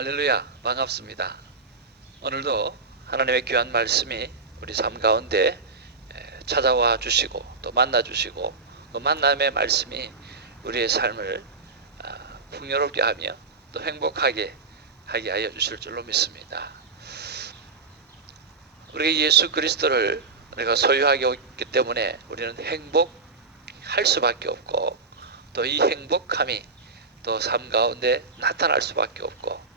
할렐루야, 반갑습니다. 오늘도 하나님의 귀한 말씀이 우리 삶 가운데 찾아와 주시고 또 만나 주시고 그 만남의 말씀이 우리의 삶을 풍요롭게 하며 또 행복하게 하게 하여 주실 줄로 믿습니다. 우리가 예수 그리스도를 우리가 소유하게 있기 때문에 우리는 행복할 수밖에 없고 또 이 행복함이 또 삶 가운데 나타날 수밖에 없고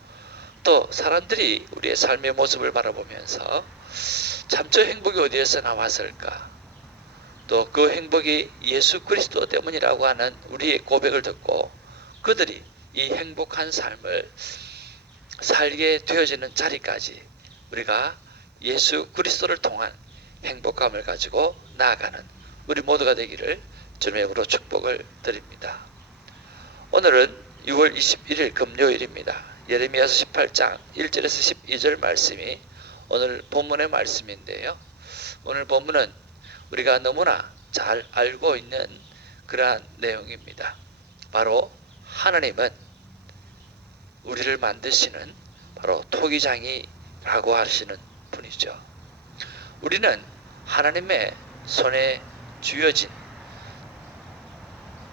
또 사람들이 우리의 삶의 모습을 바라보면서 참 저 행복이 어디에서 나왔을까, 또 그 행복이 예수 그리스도 때문이라고 하는 우리의 고백을 듣고 그들이 이 행복한 삶을 살게 되어지는 자리까지 우리가 예수 그리스도를 통한 행복감을 가지고 나아가는 우리 모두가 되기를 주님의 이름으로 축복을 드립니다. 오늘은 6월 21일 금요일입니다. 예레미야서 18장 1절에서 12절 말씀이 오늘 본문의 말씀인데요. 오늘 본문은 우리가 너무나 잘 알고 있는 그러한 내용입니다. 바로 하나님은 우리를 만드시는 바로 토기장이라고 하시는 분이죠. 우리는 하나님의 손에 쥐어진,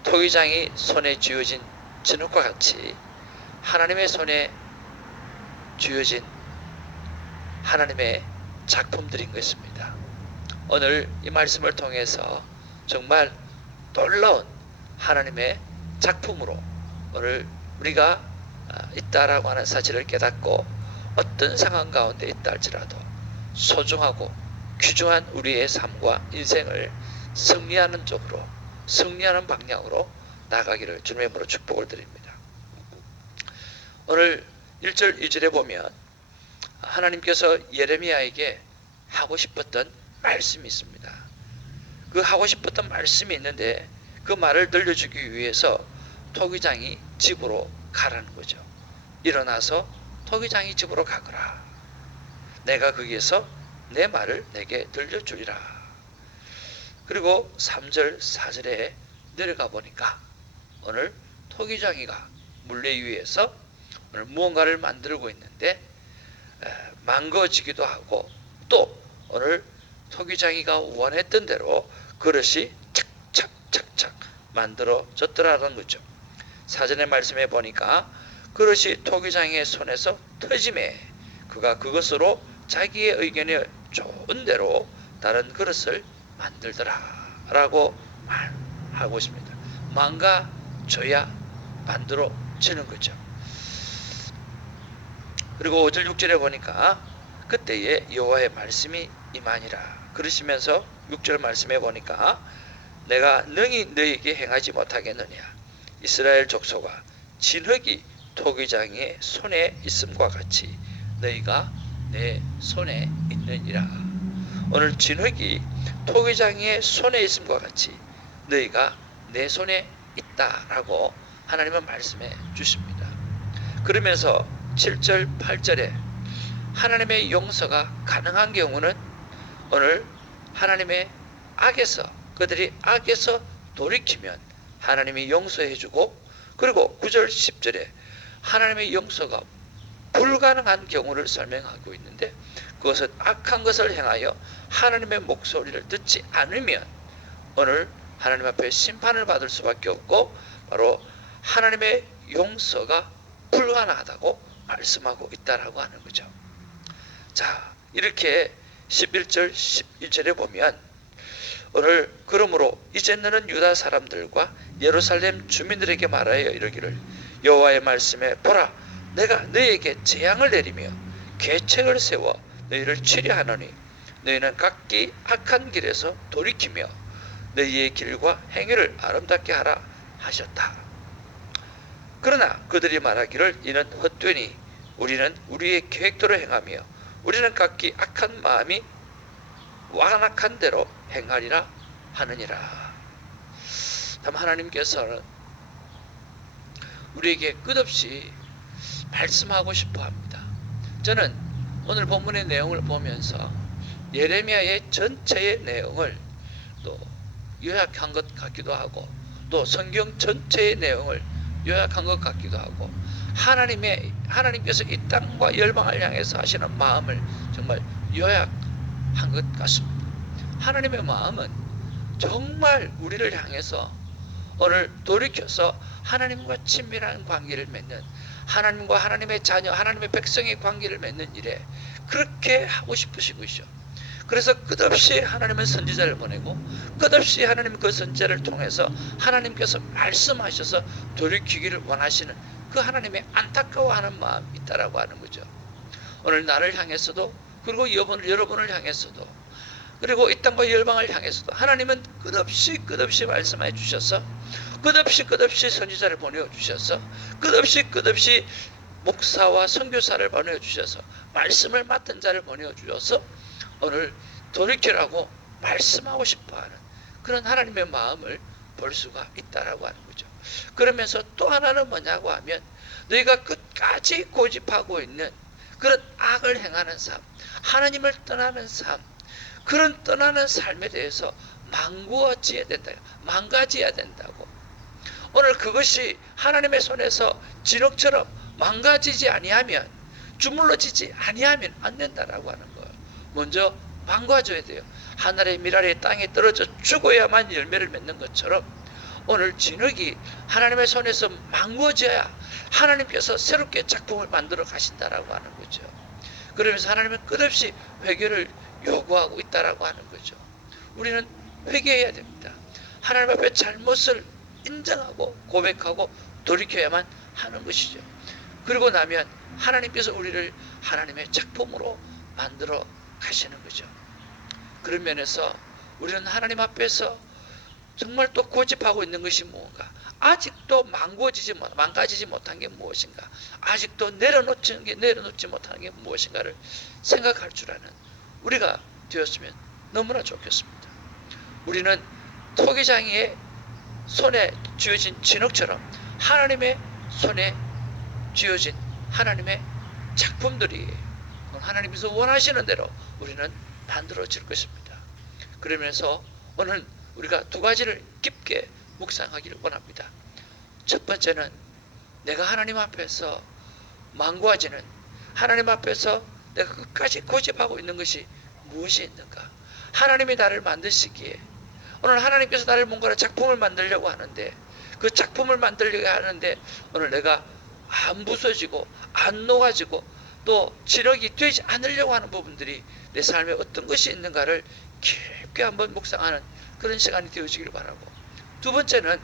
토기장이 손에 쥐어진 진흙과 같이 하나님의 손에 쥐어진 하나님의 작품들인 것입니다. 오늘 이 말씀을 통해서 정말 놀라운 하나님의 작품으로 오늘 우리가 있다라고 하는 사실을 깨닫고 어떤 상황 가운데 있다 할지라도 소중하고 귀중한 우리의 삶과 인생을 승리하는 쪽으로, 승리하는 방향으로 나가기를 주님의 이름으로 축복을 드립니다. 오늘 1절 2절에 보면 하나님께서 예레미야에게 하고 싶었던 말씀이 있습니다. 그 하고 싶었던 말씀이 있는데 그 말을 들려주기 위해서 토기장이 집으로 가라는 거죠. 일어나서 토기장이 집으로 가거라. 내가 거기에서 내 말을 내게 들려주리라. 그리고 3절 4절에 내려가 보니까 오늘 토기장이가 물레 위에서 오늘 무언가를 만들고 있는데 망가지기도 하고 또 오늘 토기장이가 원했던 대로 그릇이 착착착착 만들어졌더라는 거죠. 사전의 말씀에 보니까 그릇이 토기장이의 손에서 터짐에 그가 그것으로 자기의 의견에 좋은 대로 다른 그릇을 만들더라 라고 말하고 있습니다. 망가져야 만들어지는 거죠. 그리고 5절 6절에 보니까 그때에 여호와의 말씀이 임하니라 그러시면서 6절 말씀에 보니까 내가 능히 너에게 행하지 못하겠느냐, 이스라엘 족속아 진흙이 토기장의 손에 있음과 같이 너희가 내 손에 있느니라. 오늘 진흙이 토기장의 손에 있음과 같이 너희가 내 손에 있다라고 하나님은 말씀해 주십니다. 그러면서 7절 8절에 하나님의 용서가 가능한 경우는 오늘 하나님의 악에서, 그들이 악에서 돌이키면 하나님이 용서해 주고, 그리고 9절 10절에 하나님의 용서가 불가능한 경우를 설명하고 있는데 그것은 악한 것을 행하여 하나님의 목소리를 듣지 않으면 오늘 하나님 앞에 심판을 받을 수밖에 없고 바로 하나님의 용서가 불가능하다고 말씀하고 있다라고 하는 거죠. 자, 이렇게 11절 12절에 보면 오늘 그러므로 이제 너는 유다 사람들과 예루살렘 주민들에게 말하여 이르기를 여호와의 말씀에 보라, 내가 너희에게 재앙을 내리며 계책을 세워 너희를 치려하노니 너희는 각기 악한 길에서 돌이키며 너희의 길과 행위를 아름답게 하라 하셨다. 그러나 그들이 말하기를 이는 헛되니 우리는 우리의 계획대로 행하며 우리는 각기 악한 마음이 완악한 대로 행하리라 하느니라. 다만 하나님께서는 우리에게 끝없이 말씀하고 싶어 합니다. 저는 오늘 본문의 내용을 보면서 예레미야의 전체의 내용을 또 요약한 것 같기도 하고 또 성경 전체의 내용을 요약한 것 같기도 하고 하나님께서 이 땅과 열방을 향해서 하시는 마음을 정말 요약한 것 같습니다. 하나님의 마음은 정말 우리를 향해서 오늘 돌이켜서 하나님과 친밀한 관계를 맺는, 하나님과 하나님의 자녀, 하나님의 백성의 관계를 맺는 일에 그렇게 하고 싶으시고요. 그래서 끝없이 하나님은 선지자를 보내고 끝없이 하나님 그 선지자를 통해서 하나님께서 말씀하셔서 돌이키기를 원하시는 그 하나님의 안타까워하는 마음이 있다라고 하는 거죠. 오늘 나를 향해서도, 그리고 여러분을 향해서도, 그리고 이 땅과 열방을 향해서도 하나님은 끝없이 말씀해 주셔서, 끝없이 선지자를 보내주셔서, 끝없이 목사와 선교사를 보내주셔서, 말씀을 맡은 자를 보내주셔서 오늘 돌이키라고 말씀하고 싶어하는 그런 하나님의 마음을 볼 수가 있다라고 하는 거죠. 그러면서 또 하나는 뭐냐고 하면, 너희가 끝까지 고집하고 있는 그런 악을 행하는 삶, 하나님을 떠나는 삶, 그런 떠나는 삶에 대해서 망가져야 된다고. 오늘 그것이 하나님의 손에서 진흙처럼 망가지지 아니하면, 주물러지지 아니하면 안 된다라고 하는 거예요. 먼저 망가져야 돼요. 하늘의 미랄이 땅에 떨어져 죽어야만 열매를 맺는 것처럼 오늘 진흙이 하나님의 손에서 망가져야 하나님께서 새롭게 작품을 만들어 가신다라고 하는 거죠. 그러면서 하나님은 끝없이 회개를 요구하고 있다라고 하는 거죠. 우리는 회개해야 됩니다. 하나님 앞에 잘못을 인정하고 고백하고 돌이켜야만 하는 것이죠. 그리고 나면 하나님께서 우리를 하나님의 작품으로 만들어 가시는 거죠. 그런 면에서 우리는 하나님 앞에서 정말 또 고집하고 있는 것이 무엇인가, 아직도 망가지지 못한 게 무엇인가, 아직도 내려놓지 못하는 게 무엇인가를 생각할 줄 아는 우리가 되었으면 너무나 좋겠습니다. 우리는 토기장이의 손에 쥐어진 진흙처럼 하나님의 손에 쥐어진 하나님의 작품들이에요. 하나님께서 원하시는 대로 우리는 만들어질 것입니다. 그러면서 오늘 우리가 두 가지를 깊게 묵상하기를 원합니다. 첫 번째는 내가 하나님 앞에서 망고하지는, 하나님 앞에서 내가 끝까지 고집하고 있는 것이 무엇이 있는가. 하나님이 나를 만드시기에, 오늘 하나님께서 나를 뭔가 작품을 만들려고 하는데, 그 작품을 만들려고 하는데 오늘 내가 안 부서지고 안 녹아지고 또 진흙이 되지 않으려고 하는 부분들이 내 삶에 어떤 것이 있는가를 깊게 한번 묵상하는 그런 시간이 되어지기를 바라고, 두 번째는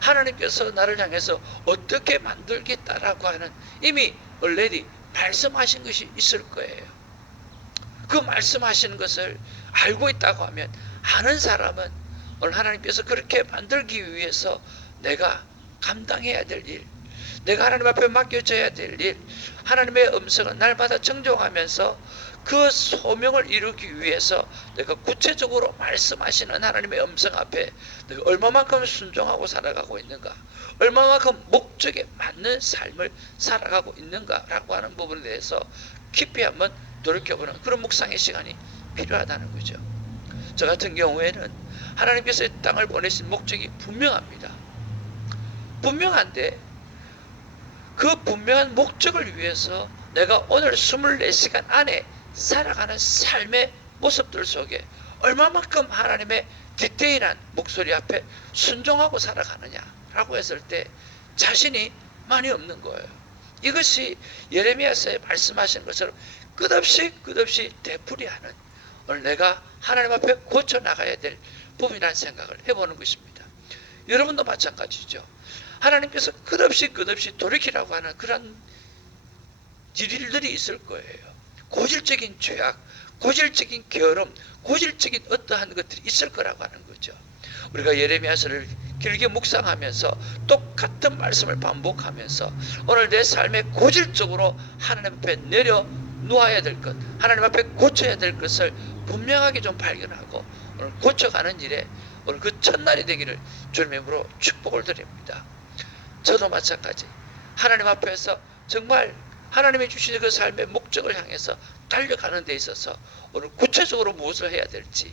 하나님께서 나를 향해서 어떻게 만들겠다라고 하는 이미 already 말씀하신 것이 있을 거예요. 그 말씀하시는 것을 알고 있다고 하면, 아는 사람은 오늘 하나님께서 그렇게 만들기 위해서 내가 감당해야 될 일, 내가 하나님 앞에 맡겨져야 될 일, 하나님의 음성은 날마다 정정하면서 그 소명을 이루기 위해서 내가 구체적으로 말씀하시는 하나님의 음성 앞에 내가 얼마만큼 순종하고 살아가고 있는가, 얼마만큼 목적에 맞는 삶을 살아가고 있는가라고 하는 부분에 대해서 깊이 한번 돌이켜보는 그런 묵상의 시간이 필요하다는 거죠. 저 같은 경우에는 하나님께서 이 땅을 보내신 목적이 분명합니다. 분명한데 그 분명한 목적을 위해서 내가 오늘 24시간 안에 살아가는 삶의 모습들 속에 얼마만큼 하나님의 디테일한 목소리 앞에 순종하고 살아가느냐라고 했을 때 자신이 많이 없는 거예요. 이것이 예레미야서에 말씀하신 것처럼 끝없이 되풀이하는, 오늘 내가 하나님 앞에 고쳐나가야 될 부분이라는 생각을 해보는 것입니다. 여러분도 마찬가지죠. 하나님께서 끝없이 돌이키라고 하는 그런 일들이 있을 거예요. 고질적인 죄악, 고질적인 게으름, 고질적인 어떠한 것들이 있을 거라고 하는 거죠. 우리가 예레미야서를 길게 묵상하면서 똑같은 말씀을 반복하면서 오늘 내 삶에 고질적으로 하나님 앞에 내려 놓아야 될 것, 하나님 앞에 고쳐야 될 것을 분명하게 좀 발견하고 오늘 고쳐가는 일에 오늘 그 첫날이 되기를 주님의 이름으로 축복을 드립니다. 저도 마찬가지 하나님 앞에서 정말 하나님이 주신 그 삶의 목적을 향해서 달려가는 데 있어서 오늘 구체적으로 무엇을 해야 될지,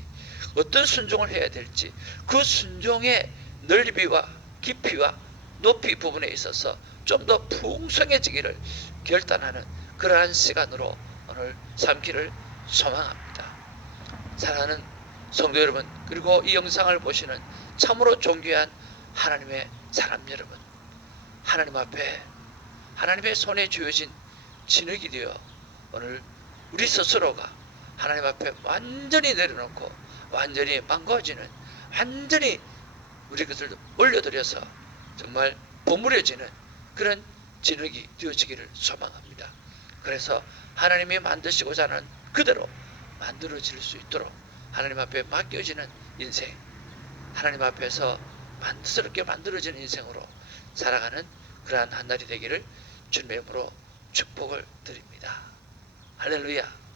어떤 순종을 해야 될지, 그 순종의 넓이와 깊이와 높이 부분에 있어서 좀 더 풍성해지기를 결단하는 그러한 시간으로 오늘 삼기를 소망합니다. 사랑하는 성도 여러분, 그리고 이 영상을 보시는 참으로 존귀한 하나님의 사람 여러분, 하나님 앞에 하나님의 손에 쥐어진 진흙이 되어 오늘 우리 스스로가 하나님 앞에 완전히 내려놓고 완전히 망가지는, 완전히 우리 것을 올려드려서 정말 버무려지는 그런 진흙이 되어지기를 소망합니다. 그래서 하나님이 만드시고자 하는 그대로 만들어질 수 있도록 하나님 앞에 맡겨지는 인생, 하나님 앞에서 만스럽게 만들어지는 인생으로 살아가는 그러한 한 날이 되기를 주님의 이름으로 축복을 드립니다. 할렐루야.